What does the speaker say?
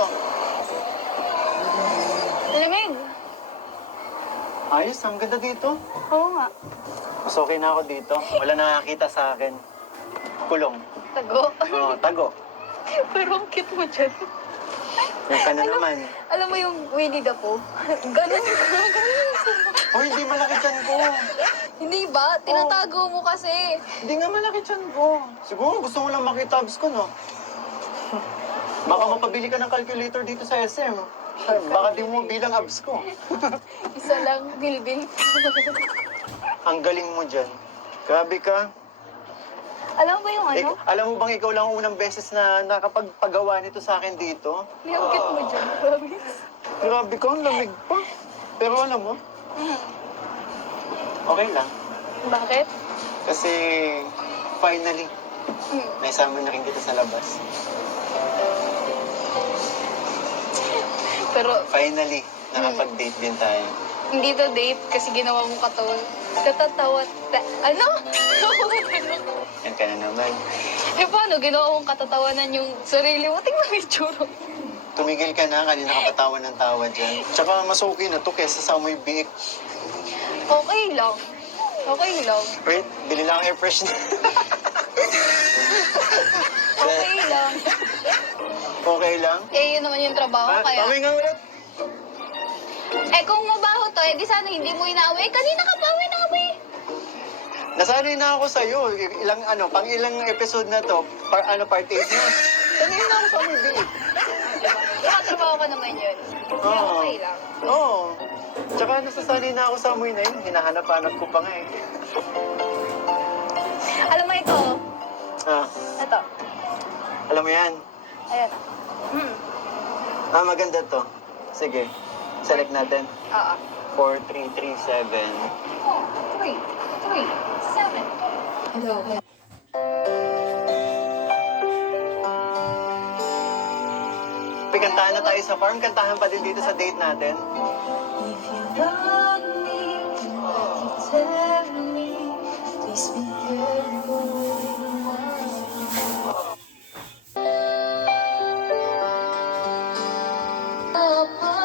to? Malamig. Ayos, ang ganda dito. Oo nga. Mas okay na ako dito. Wala nakakita sa akin. Kulong. Tago. Oo, tago. Pero ang cute mo dyan. Yung ka na naman. Alam mo yung Winnie the Pooh? Ganun. Oh, hindi malaki tiyan ko. Hindi ba? Tinatago mo kasi. Hindi nga malaki tiyan ko. Siguro gusto mo lang makita abs ko, no? Baka mapabili ka ng calculator dito sa SM. Baka di mo bilang abs ko. Isa lang, bilbil. Ang galing mo dyan. Grabe ka. Alam mo ba yung ano? Alam mo bang ikaw lang ang unang beses na nakapagpagawa nito sa akin dito? Yung cute mo dyan, promise. Grabe ka, ang lamig pa. Pero alam mo, okay lang. Bakit? Kasi finally, naisama na rin kita sa labas. Pero Finally, nakapag-date din tayo. hindi to date kasi ginawa mong katatawa. Ano? Yan ka na naman. Eh paano? Ginawa mong katatawanan yung sarili mo. Tingnan mo yung tsura. Tumigil ka na, kanina ka patawa ng tawa dyan. Tsaka mas okay na to kesa sa amoy biik. Okay lang. Okay lang. Wait, bili lang air freshener. Okay lang. Okay lang? Eh, yun naman yung trabaho, kaya... Bawi nga ulit. Eh, kung mabaho to, eh, di sana hindi mo inaamoy. Eh, kanina ka pa mo inaamoy. Nasanay na ako sa'yo. Pang ilang episode na to, part 8 na. Sanay na ako sa amoy biik. Nakatrabaho ko naman yun. Kaya Oo. okay lang. Oo. Tsaka nasasanay na ako sa amoy na yun. Hinahanap-hanap ko pa nga eh. Alam mo ito? Ah, Ito. alam mo yan? Ayan. Maganda to. Sige, select natin. Oo. 4337. 3, 7. Hello. Kantahan na tayo sa farm. Kantahan pa din dito sa date natin. If you love me, let me tell me, please be